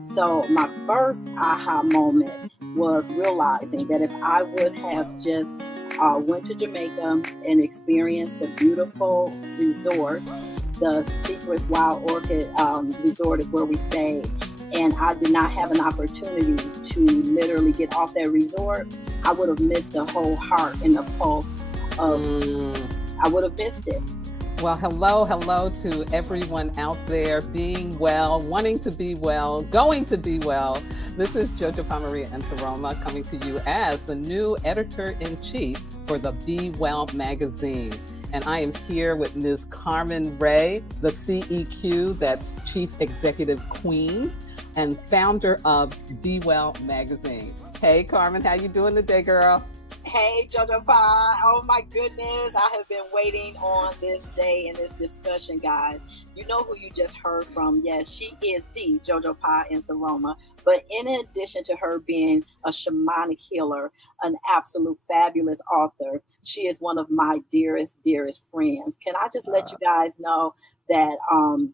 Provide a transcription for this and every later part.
So my first aha moment was realizing that if I would have just went to Jamaica and experienced the beautiful resort, the Secrets Wild Orchid Resort is where we stayed, and I did not have an opportunity to literally get off that resort, I would have missed the whole heart and the pulse of. Mm. I would have missed it. Well, hello to everyone out there being well, wanting to be well, going to be well. This is Jojopahmaria Nsoroma coming to you as the new editor-in-chief for the Be Well magazine. And I am here with Ms. Carmen Ray, the CEQ, that's Chief Executive Queen and founder of Be Well magazine. Hey, Carmen, how you doing today, girl? Hey, Jojo Pie. Oh my goodness. I have been waiting on this day and this discussion, guys. You know who you just heard from. Yes, she is the Jojopahmaria Nsoroma. But in addition to her being a shamanic healer, an absolute fabulous author, she is one of my dearest friends. Can I just let you guys know that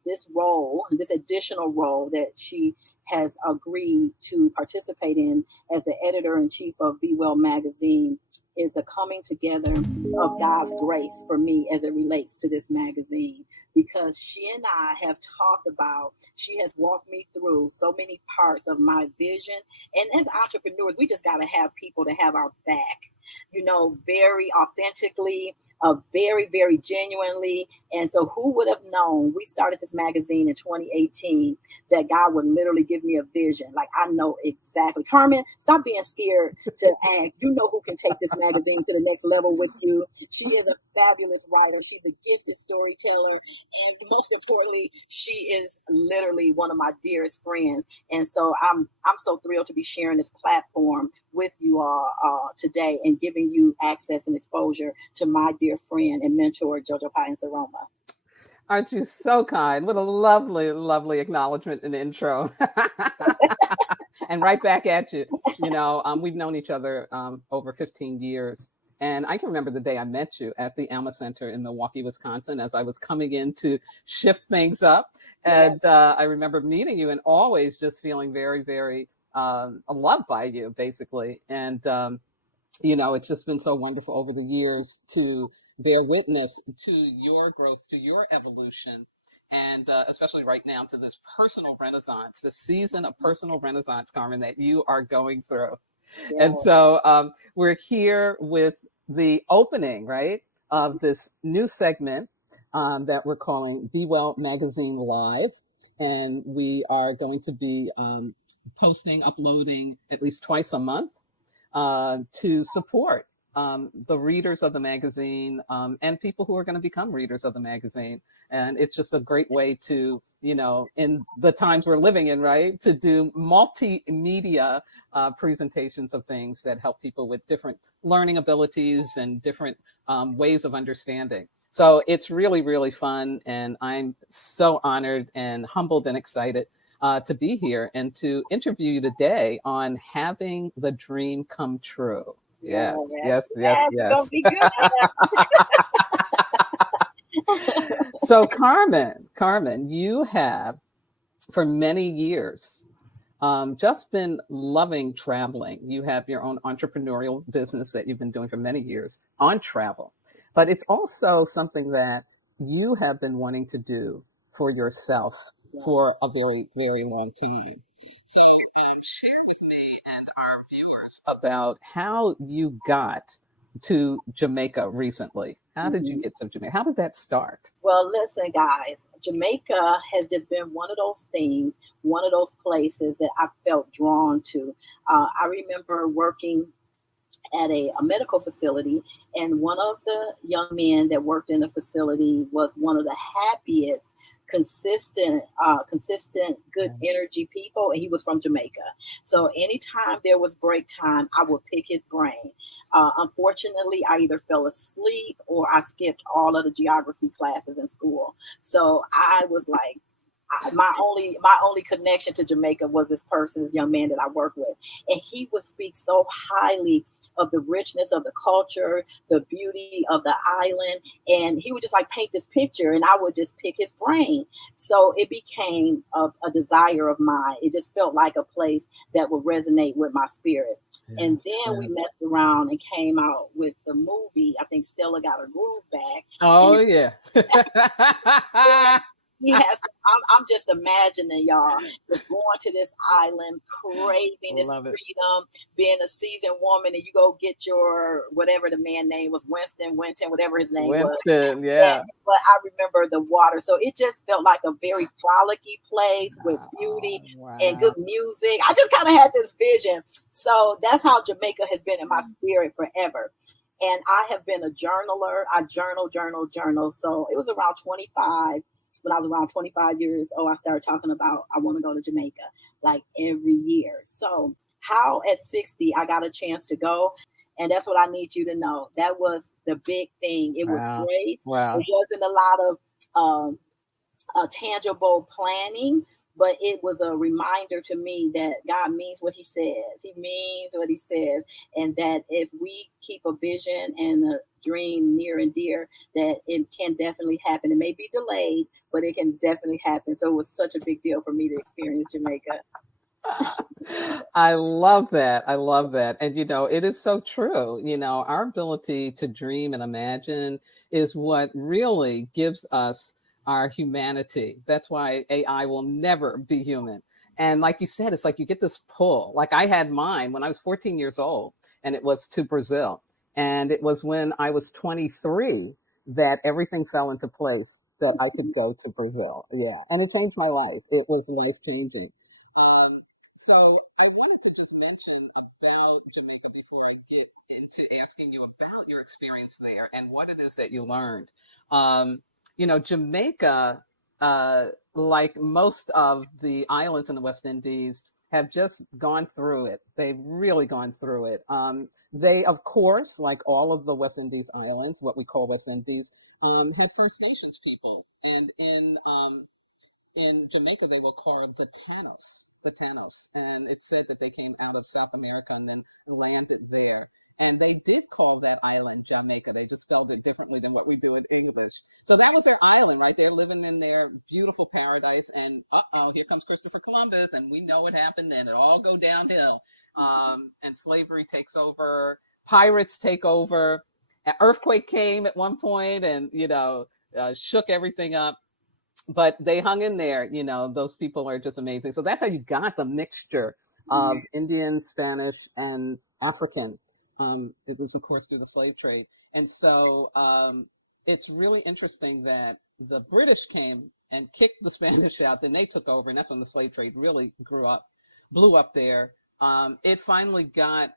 this additional role that she has agreed to participate in as the editor-in-chief of Be Well magazine is the coming together of God's grace for me as it relates to this magazine. Because she and I have talked about, she has walked me through so many parts of my vision. And as entrepreneurs, we just got to have people to have our back, very authentically, very genuinely. And so who would have known, we started this magazine in 2018, that God would literally give me a vision. Like, I know exactly. Carmen, stop being scared to ask. You know who can take this magazine to the next level with you. She is a fabulous writer. She's a gifted storyteller. And most importantly, she is literally one of my dearest friends. And so I'm so thrilled to be sharing this platform with you all today and giving you access and exposure to my dear friend and mentor, Jojopahmaria Nsoroma. Aren't you so kind? What a lovely acknowledgement and intro. And right back at you. We've known each other over 15 years. And I can remember the day I met you at the Alma Center in Milwaukee, Wisconsin, as I was coming in to shift things up. And I remember meeting you and always just feeling very loved by you, basically. And, it's just been so wonderful over the years to bear witness to your growth, to your evolution, and especially right now to this personal renaissance, the season of personal renaissance, Carmen, that you are going through. Yeah. And so we're here with the opening, right, of this new segment that we're calling Be Well Magazine Live. And we are going to be uploading at least twice a month to support the readers of the magazine and people who are going to become readers of the magazine. And it's just a great way to, in the times we're living in, right, to do multimedia presentations of things that help people with different learning abilities and different ways of understanding. So it's really fun. And I'm so honored and humbled and excited to be here and to interview you today on having the dream come true. Yes. Don't be good. So Carmen, you have for many years just been loving traveling. You have your own entrepreneurial business that you've been doing for many years on travel, but it's also something that you have been wanting to do for yourself for a very long time. So share with me and our viewers about how you got to Jamaica recently. How did you get to Jamaica? How did that start? Well, listen, guys, Jamaica has just been one of those things, one of those places that I felt drawn to. I remember working at a medical facility, and one of the young men that worked in the facility was one of the happiest, consistent, good energy people, and he was from Jamaica. So anytime there was break time, I would pick his brain. Unfortunately, I either fell asleep or I skipped all of the geography classes in school. So I was like, my only connection to Jamaica was this person, this young man that I work with, and he would speak so highly of the richness of the culture, the beauty of the island, and he would just like paint this picture, and I would just pick his brain. So it became a desire of mine. It just felt like a place that would resonate with my spirit. And then we messed around and came out with the movie. I think Stella Got Her Groove Back. Oh, yeah. He has. I'm just imagining y'all just going to this island, craving this freedom, being a seasoned woman, and you go get your whatever the man name was, Winston, whatever his name was. Yeah. But I remember the water, so it just felt like a very frolicky place with beauty and good music. I just kind of had this vision. So that's how Jamaica has been in my spirit forever. And I have been a journaler. I journal. So it was around 25. When I was around 25 years old, I started talking about I want to go to Jamaica like every year. So how at 60 I got a chance to go, and that's what I need you to know. That was the big thing. It was grace. It wasn't a lot of tangible planning, but it was a reminder to me that God means what he says. He means what he says. And that if we keep a vision and a dream near and dear, that it can definitely happen. It may be delayed, but it can definitely happen. So it was such a big deal for me to experience Jamaica. I love that. And, it is so true. Our ability to dream and imagine is what really gives us our humanity. That's why AI will never be human. And like you said, it's like you get this pull. Like I had mine when I was 14 years old, and it was to Brazil. And it was when I was 23 that everything fell into place that I could go to Brazil. Yeah. And it changed my life. It was life-changing. So I wanted to just mention about Jamaica before I get into asking you about your experience there and what it is that you learned. Jamaica, like most of the islands in the West Indies, have just gone through it. They've really gone through it. They, of course, like all of the West Indies islands, what we call West Indies, had First Nations people. And in Jamaica, they were called the Tanos. And it said that they came out of South America and then landed there. And they did call that island Jamaica. They just spelled it differently than what we do in English. So that was their island, right? They're living in their beautiful paradise. And here comes Christopher Columbus. And we know what happened then. It all go downhill. And slavery takes over. Pirates take over. An earthquake came at one point and, shook everything up. But they hung in there. Those people are just amazing. So that's how you got the mixture of Indian, Spanish, and African. It was, of course, through the slave trade. And so it's really interesting that the British came and kicked the Spanish out. Then they took over, and that's when the slave trade really blew up there. It finally got,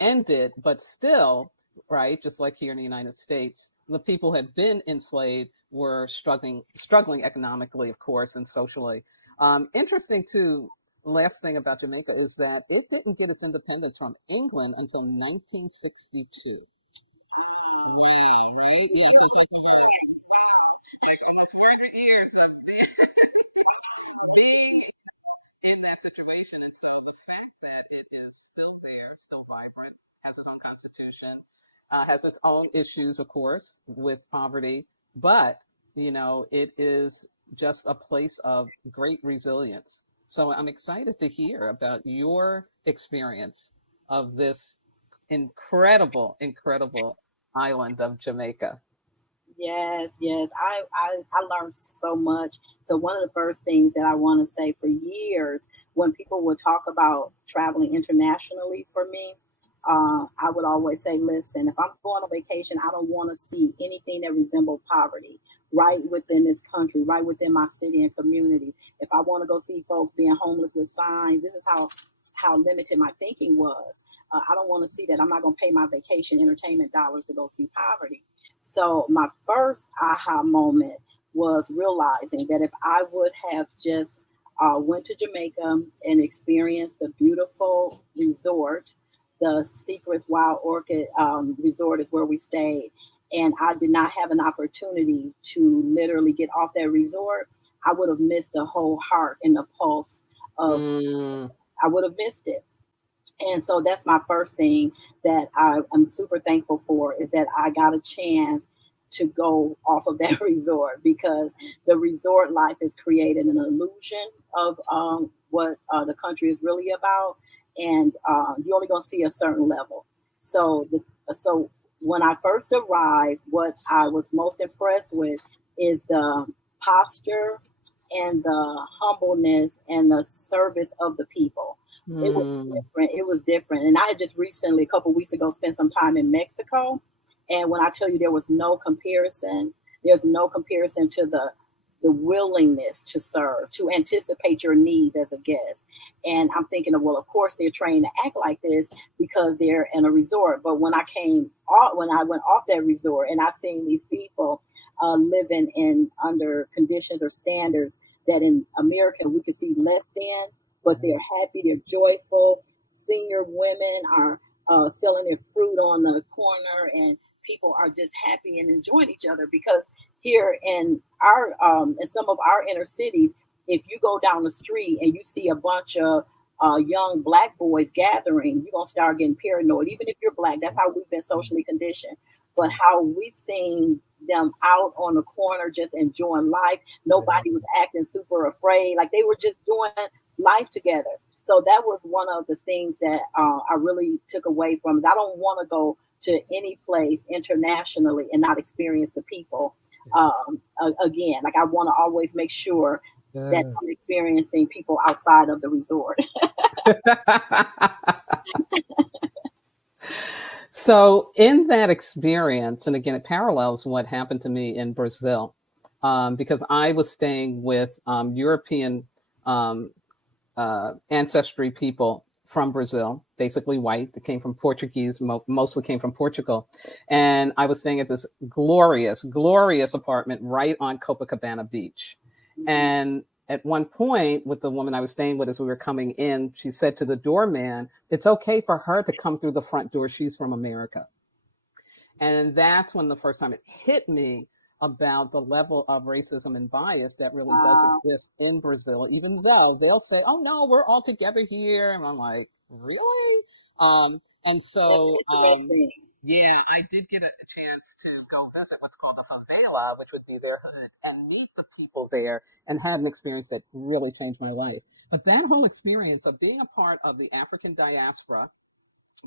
ended, but still, right, just like here in the United States, the people who had been enslaved were struggling economically, of course, and socially. Interesting, too. Last thing about Jamaica is that it didn't get its independence from England until 1962. Wow, right? Yeah, so it's like almost 400 years of being in that situation. And so the fact that it is still there, still vibrant, has its own constitution, has its own issues, of course, with poverty, but, it is just a place of great resilience. So I'm excited to hear about your experience of this incredible island of Jamaica. Yes. I learned so much. So one of the first things that I want to say, for years, when people would talk about traveling internationally for me, I would always say, listen, if I'm going on vacation, I don't want to see anything that resembles poverty right within this country, right within my city and communities. If I want to go see folks being homeless with signs, this is how limited my thinking was. I don't want to see that. I'm not going to pay my vacation entertainment dollars to go see poverty. So my first aha moment was realizing that if I would have just went to Jamaica and experienced the beautiful resort, the Secrets Wild Orchid resort is where we stayed. and I did not have an opportunity to literally get off that resort, I would have missed the whole heart and the pulse of, Mm. I would have missed it. And so that's my first thing that I'm super thankful for, is that I got a chance to go off of that resort, because the resort life has created an illusion of what the country is really about, and you're only going to see a certain level. So, so when I first arrived, what I was most impressed with is the posture and the humbleness and the service of the people. It was Mm. different. It was different. And I had just recently, a couple of weeks ago, spent some time in Mexico. And when I tell you there was no comparison, there's no comparison to the willingness to serve, to anticipate your needs as a guest. And I'm thinking of, well, of course they're trained to act like this because they're in a resort. But when I came off, when I went off that resort and I seen these people living in under conditions or standards that in America we could see less than, but they're happy, they're joyful. Senior women are selling their fruit on the corner, and people are just happy and enjoying each other. Because here in some of our inner cities, if you go down the street and you see a bunch of young black boys gathering, you're gonna start getting paranoid. Even if you're black, that's how we've been socially conditioned. But how we seen them out on the corner just enjoying life. Nobody was acting super afraid. Like they were just doing life together. So that was one of the things that I really took away from it. I don't want to go to any place internationally and not experience the people again. Like I want to always make sure that I'm experiencing people outside of the resort. So, in that experience, and again, it parallels what happened to me in Brazil, because I was staying with European um, ancestry people from Brazil, basically white, that came from Portuguese, mostly came from Portugal. And I was staying at this glorious, glorious apartment right on Copacabana Beach. And at one point, with the woman I was staying with, as we were coming in, she said to the doorman, it's okay for her to come through the front door. She's from America. And that's when the first time it hit me about the level of racism and bias that really does exist in Brazil, even though they'll say, oh no, we're all together here. And I'm like, really? And so, yeah, I did get a chance to go visit what's called the favela, which would be their hood, and meet the people there and had an experience that really changed my life. But that whole experience of being a part of the African diaspora,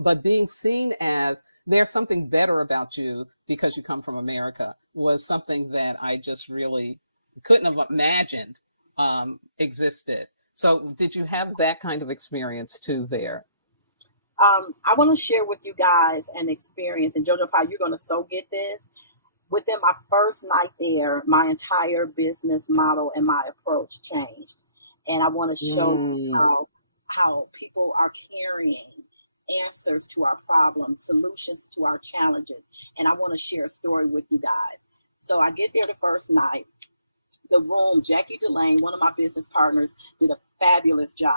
but being seen as there's something better about you because you come from America, was something that I just really couldn't have imagined existed. So did you have that kind of experience too there? I want to share with you guys an experience, and Jojopah, you're going to so get this. Within my first night there, my entire business model and my approach changed. And I want to show how people are carrying answers to our problems, solutions to our challenges. And I want to share a story with you guys. So I get there the first night. The room, Jackie Delane, one of my business partners, did a fabulous job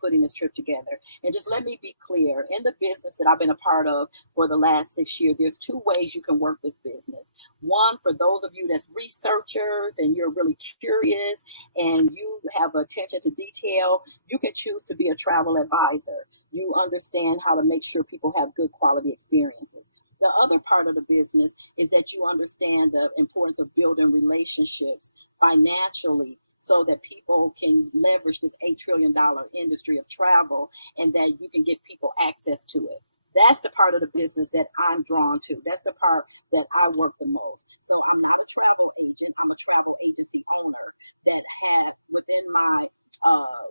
putting this trip together. And just let me be clear, in the business that I've been a part of for the last 6 years, there's two ways you can work this business. One, for those of you that's researchers and you're really curious and you have attention to detail, you can choose to be a travel advisor. You understand how to make sure people have good quality experiences. The other part of the business is that you understand the importance of building relationships financially, so that people can leverage this $8 trillion industry of travel, and that you can give people access to it. That's the part of the business that I'm drawn to. That's the part that I work the most. So I'm not a travel agent. I'm a travel agency owner. And I have within my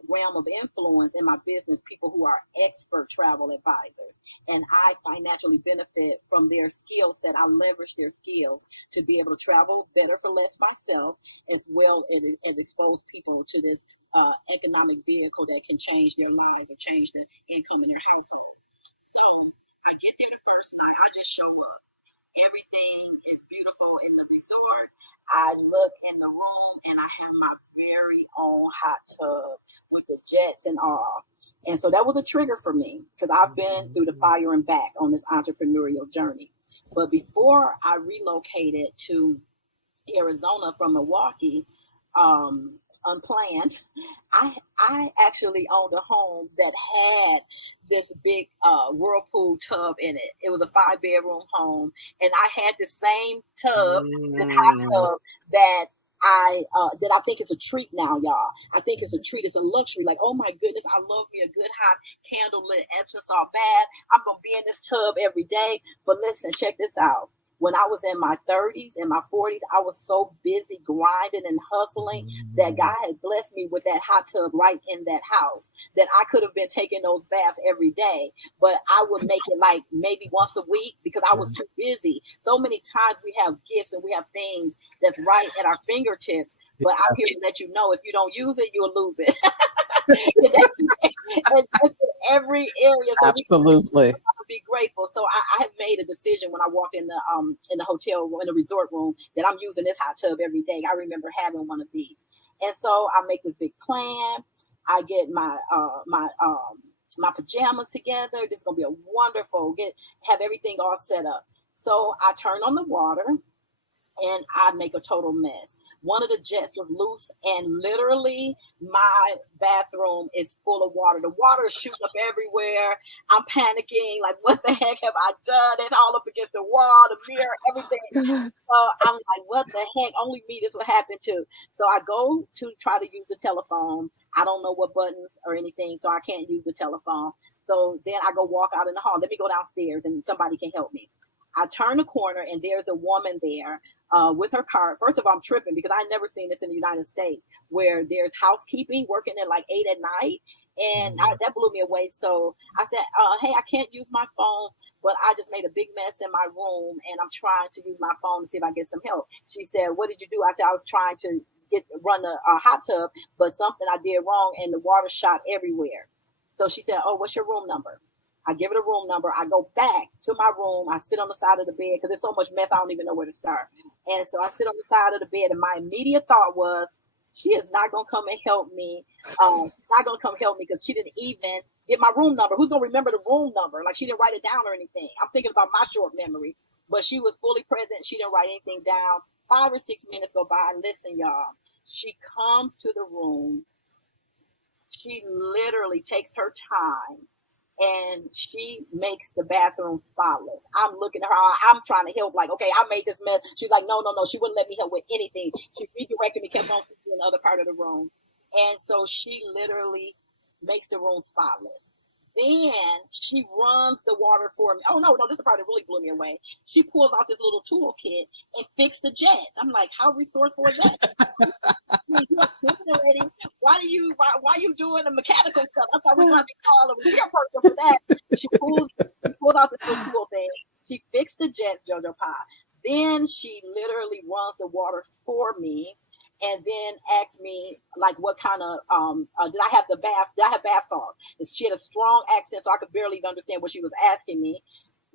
realm of influence in my business people who are expert travel advisors, and I financially benefit from their skill set. I leverage their skills to be able to travel better for less myself, as well as expose people to this economic vehicle that can change their lives or change the income in their household. So I get there the first night. I just show up. Everything is beautiful in the resort. I look in the room and I have my very own hot tub with the jets and all. And so that was a trigger for me, because I've been through the fire and back on this entrepreneurial journey. But before I relocated to Arizona from Milwaukee, unplanned, I actually owned a home that had this big whirlpool tub in it. It was a 5-bedroom home, and I had the same tub, this hot tub that I think is a treat now, y'all. I think it's a treat. It's a luxury. Like, oh my goodness, I love me a good hot candlelit Epsom salt bath. I'm gonna be in this tub every day. But listen, check this out. When I was in my 30s and my 40s, I was so busy grinding and hustling that God had blessed me with that hot tub right in that house, that I could have been taking those baths every day, but I would make it like maybe once a week because I was too busy. So many times we have gifts and we have things that's right at our fingertips, but I'm here to let you know, if you don't use it, you'll lose it. that's in every area. So absolutely. be grateful. So I have made a decision when I walked in the hotel, in the resort room, that I'm using this hot tub every day. I remember having one of these, and so I make this big plan. I get my my pajamas together. This is gonna be a wonderful have everything all set up. So I turn on the water and I make a total mess. One of the jets was loose, and literally my bathroom is full of water. The water is shooting up everywhere. I'm panicking, like, what the heck have I done? It's all up against the wall, the mirror, everything. So I'm like, what the heck? Only me this would happen to. So I go to try to use the telephone. I don't know what buttons or anything, so I can't use the telephone. So then I go walk out in the hall. Let me go downstairs and somebody can help me. I turn the corner and there's a woman there with her car. First of all, I'm tripping because I never seen this in the United States, where there's housekeeping working at like 8 at night. And that blew me away. So I said, hey, I can't use my phone, but I just made a big mess in my room and I'm trying to use my phone to see if I get some help. She said, what did you do? I said, I was trying to run the hot tub, but something I did wrong and the water shot everywhere. So she said, oh, what's your room number? I give it a room number. I go back to my room. I sit on the side of the bed because there's so much mess. I don't even know where to start. And so I sit on the side of the bed, and my immediate thought was, she is not going to come and help me. She's not going to come help me because she didn't even get my room number. Who's going to remember the room number? Like, she didn't write it down or anything. I'm thinking about my short memory, but she was fully present. She didn't write anything down. 5 or 6 minutes go by. Listen, y'all. She comes to the room. She literally takes her time. And she makes the bathroom spotless. I'm looking at her. I'm trying to help. Like, okay, I made this mess. She's like, no. She wouldn't let me help with anything. She redirected me, kept on in the other part of the room. And so she literally makes the room spotless. Then she runs the water for me. Oh, no, this is the part that really blew me away. She pulls out this little toolkit and fixes the jet. I'm like, how resourceful is that? Lady, why are you doing the mechanical stuff? I thought we were going to call a real person for that. She pulls out this little tool thing. She fixed the jets, Jojopah. Then she literally runs the water for me. And then asked me, like, what kind of, did I have bath salts? She had a strong accent, so I could barely understand what she was asking me.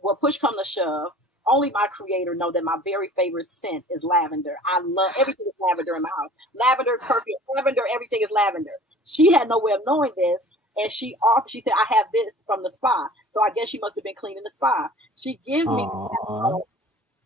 Well, push come to shove, only my creator know that my very favorite scent is lavender. I love everything is lavender in my house. Lavender, perfume, lavender, everything is lavender. She had no way of knowing this. And she said, I have this from the spa. So I guess she must have been cleaning the spa. She gives me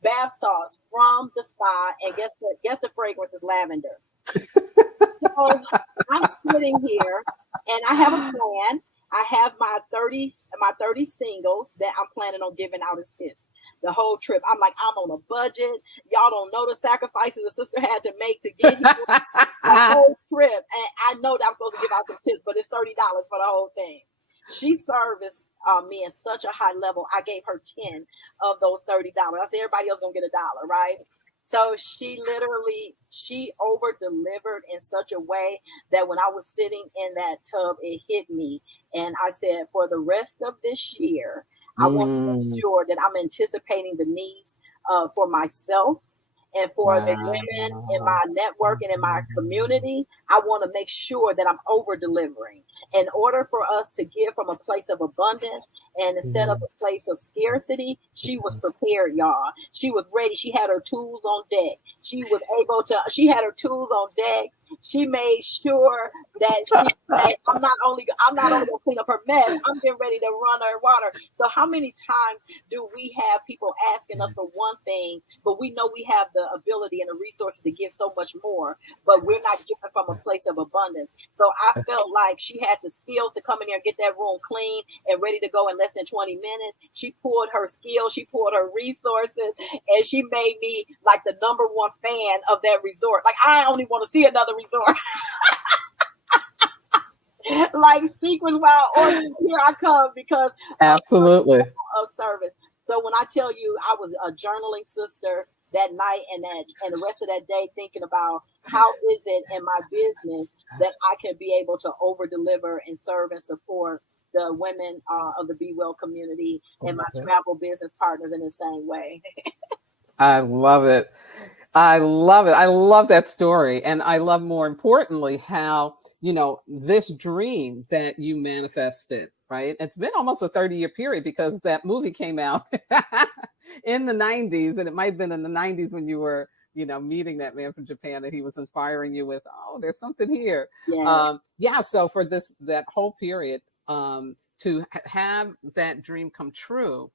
bath salts from the spa, and guess what? Guess the fragrance is lavender. So I'm sitting here, and I have a plan. I have my 30 singles that I'm planning on giving out as tips the whole trip. I'm like, I'm on a budget. Y'all don't know the sacrifices the sister had to make to get here the whole trip. And I know that I'm supposed to give out some tips, but it's $30 for the whole thing. She serviced me in such a high level. I gave her 10 of those $30. I said, everybody else gonna get $1, right? So she over delivered in such a way that when I was sitting in that tub, it hit me. And I said, for the rest of this year, I want to make sure that I'm anticipating the needs for myself and for the women in my network and in my community. I want to make sure that I'm over delivering. In order for us to give from a place of abundance and instead of a place of scarcity, she was prepared, y'all. She was ready. She had her tools on deck. She had her tools on deck. She made sure that I'm not only gonna clean up her mess, I'm getting ready to run her water. So how many times do we have people asking us for one thing, but we know we have the ability and the resources to give so much more, but we're not giving from a place of abundance. So I felt like she had the skills to come in here and get that room clean and ready to go in less than 20 minutes. She pulled her skills, she pulled her resources, and she made me like the number one fan of that resort. Like, I only want to see another resort. Like Sequence Wild Orchid, here I come, because absolutely of service. So when I tell you I was a journaling sister that night and the rest of that day, thinking about how is it in my business that I can be able to over deliver and serve and support the women of the Be Well community and my travel business partners in the same way. I love it. I love it. I love that story. And I love, more importantly, how, this dream that you manifested, right? It's been almost a 30-year period, because that movie came out in the 90s, and it might have been in the 90s when you were, meeting that man from Japan, and he was inspiring you with, oh, there's something here. Yeah. So for that whole period, to have that dream come true.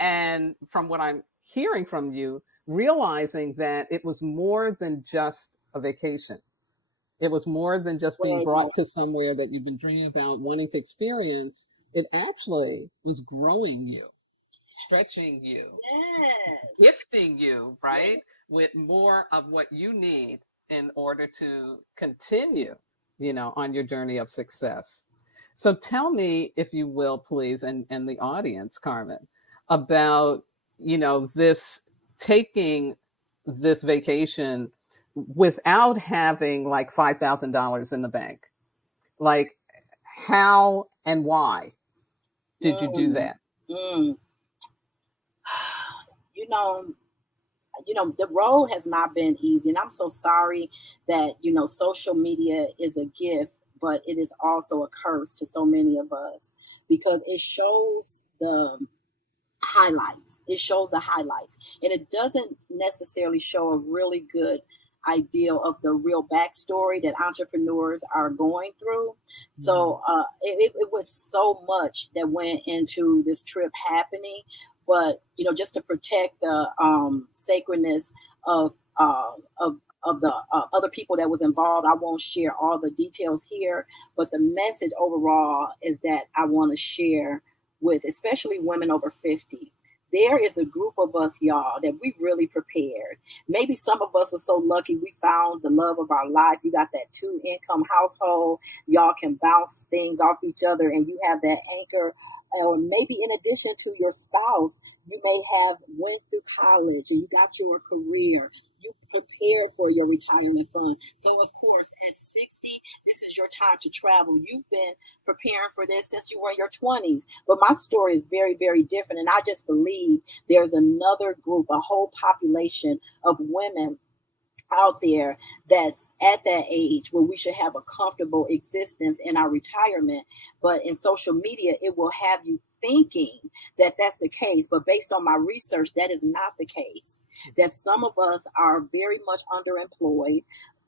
And from what I'm hearing from you, realizing that it was more than just a vacation. It was more than just being brought to somewhere that you've been dreaming about, wanting to experience. It actually was growing you, stretching you, gifting you, right? With more of what you need in order to continue, on your journey of success. So tell me, if you will, please, and the audience, Carmen, about, this taking this vacation without having like $5,000 in the bank. Like, how and why did you do that? The road has not been easy, and I'm so sorry that, social media is a gift, but it is also a curse to so many of us, because it shows the highlights. It shows the highlights, and it doesn't necessarily show a really good ideal of the real backstory that entrepreneurs are going through. So it was so much that went into this trip happening, but just to protect the sacredness of the other people that was involved, I won't share all the details here, but the message overall is that I want to share with especially women over 50. There is a group of us, y'all, that we really prepared. Maybe some of us were so lucky we found the love of our life. You got that 2-income household. Y'all can bounce things off each other, and you have that anchor. Or maybe in addition to your spouse, you may have went through college and you got your career. You prepared for your retirement fund. So, of course, at 60, this is your time to travel. You've been preparing for this since you were in your 20s. But my story is very, very different. And I just believe there's another group, a whole population of women out there that's at that age where we should have a comfortable existence in our retirement. But in social media, it will have you thinking that that's the case. But based on my research, that is not the case. That some of us are very much underemployed.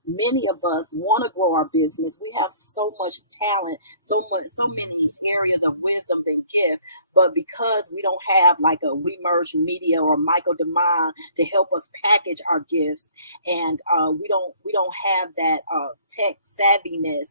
Many of us want to grow our business. We have so much talent, so many areas of wisdom and gift. But because we don't have like a We Merge Media or Michael DeMond to help us package our gifts, and we don't have that tech savviness,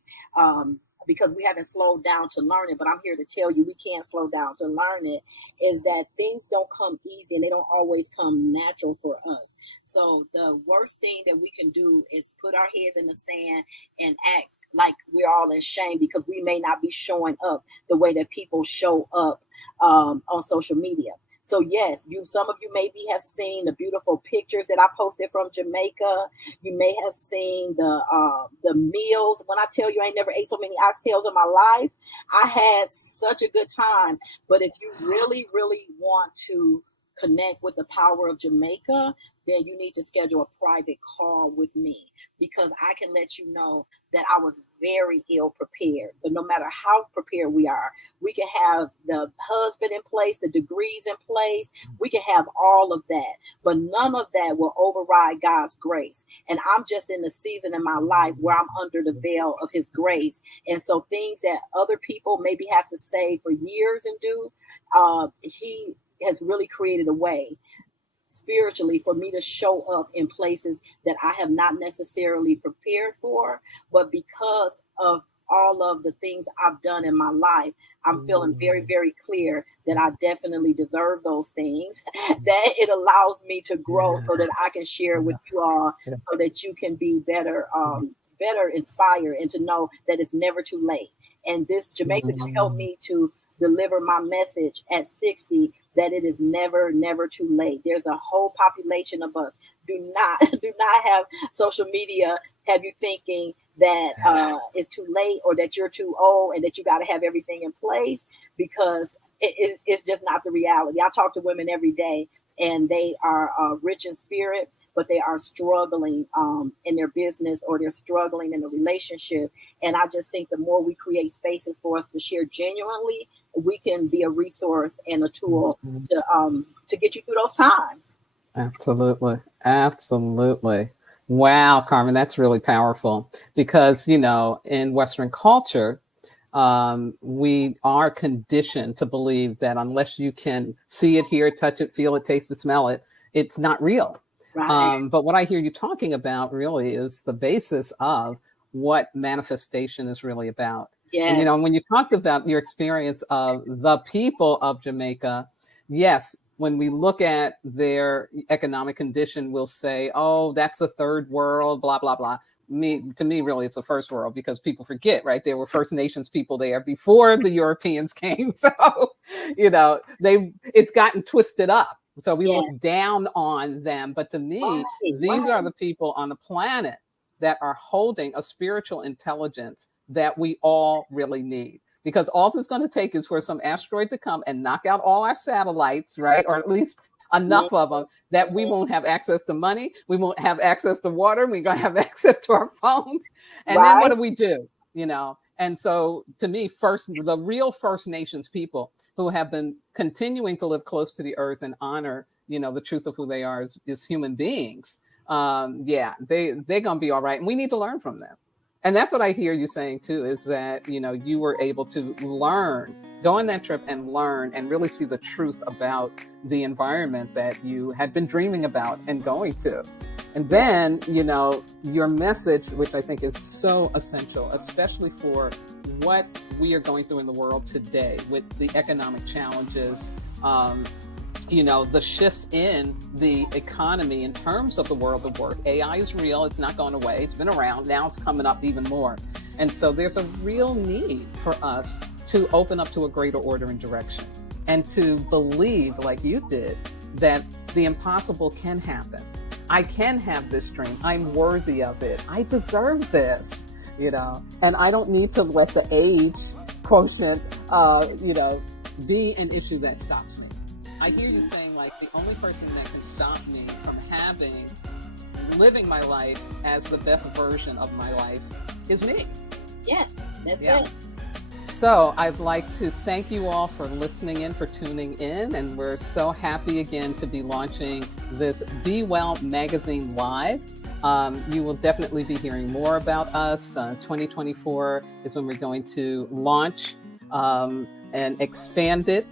because we haven't slowed down to learn it. But I'm here to tell you, we can't slow down to learn it. Is that things don't come easy, and they don't always come natural for us. So the worst thing that we can do is put our heads in the sand and act like we're all in shame because we may not be showing up the way that people show up on social media. So yes, some of you maybe have seen the beautiful pictures that I posted from Jamaica. You may have seen the meals. When I tell you I ain't never ate so many oxtails in my life, I had such a good time. But if you really, really want to connect with the power of Jamaica, then you need to schedule a private call with me. because I can let you know that I was very ill prepared. But no matter how prepared we are, we can have the husband in place, the degrees in place, we can have all of that, but none of that will override God's grace. And I'm just in a season in my life where I'm under the veil of his grace. And so things that other people maybe have to say for years and do, he has really created a way spiritually for me to show up in places that I have not necessarily prepared for, but because of all of the things I've done in my life, I'm feeling very, very clear that I definitely deserve those things, that it allows me to grow so that I can share with you all so that you can be better, better inspired and to know that it's never too late. And this Jamaica just helped me to deliver my message at 60 that it is never, never too late. There's a whole population of us do not have social media, have you thinking that it's too late or that you're too old and that you got to have everything in place, because it's just not the reality. I talk to women every day and they are rich in spirit, but they are struggling in their business or they're struggling in a relationship. And I just think the more we create spaces for us to share genuinely, we can be a resource and a tool to get you through those times. Absolutely. Absolutely. Wow, Carmen, that's really powerful because, you know, in Western culture, we are conditioned to believe that unless you can see it, hear it, touch it, feel it, taste it, smell it, it's not real. Right. But what I hear you talking about really is the basis of what manifestation is really about. Yeah. And, you know, when you talked about your experience of the people of Jamaica, yes, when we look at their economic condition, we'll say, oh, that's a third world, blah, blah, blah. To me, really, it's a first world because people forget, right? There were First Nations people there before the Europeans came. So, you know, it's gotten twisted up. So we look down on them. But to me, these are the people on the planet that are holding a spiritual intelligence that we all really need. Because all it's going to take is for some asteroid to come and knock out all our satellites, right? Or at least enough of them that we won't have access to money. We won't have access to water. We're going to have access to our phones. And then what do we do? You know? And so to me, the real First Nations people who have been continuing to live close to the earth and honor, you know, the truth of who they are as human beings. They're going to be all right. And we need to learn from them. And that's what I hear you saying too, is that, you know, you were able to go on that trip and learn and really see the truth about the environment that you had been dreaming about and going to. And then, you know, your message, which I think is so essential, especially for what we are going through in the world today with the economic challenges, you know, the shifts in the economy in terms of the world of work. AI is real. It's not going away. It's been around. Now it's coming up even more. And so there's a real need for us to open up to a greater order and direction and to believe, like you did, that the impossible can happen. I can have this dream. I'm worthy of it. I deserve this, you know, and I don't need to let the age quotient, you know, be an issue that stops me. I hear you saying, like, the only person that can stop me from living my life as the best version of my life is me. Yes, that's it. So I'd like to thank you all for listening in, for tuning in. And we're so happy again to be launching this Be Well Magazine Live. You will definitely be hearing more about us. 2024 is when we're going to launch an expanded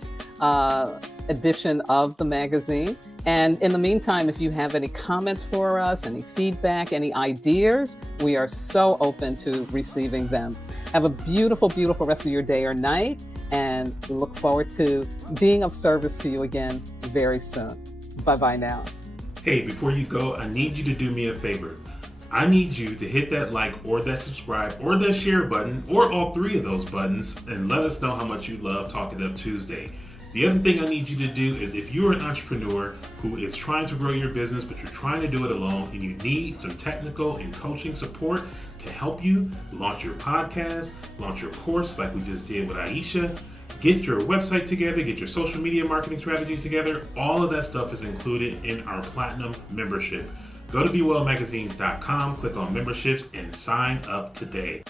edition of the magazine. And in the meantime, if you have any comments for us, any feedback, any ideas, we are so open to receiving them. Have a beautiful, beautiful rest of your day or night, and we look forward to being of service to you again very soon. Bye-bye now. Hey, before you go, I need you to do me a favor. I need you to hit that like or that subscribe or that share button or all three of those buttons and let us know how much you love Talking Up Tuesday. The other thing I need you to do is if you're an entrepreneur who is trying to grow your business, but you're trying to do it alone and you need some technical and coaching support to help you launch your podcast, launch your course like we just did with Aisha, get your website together, get your social media marketing strategies together, all of that stuff is included in our Platinum membership. Go to BeWellMagazines.com, click on memberships, and sign up today.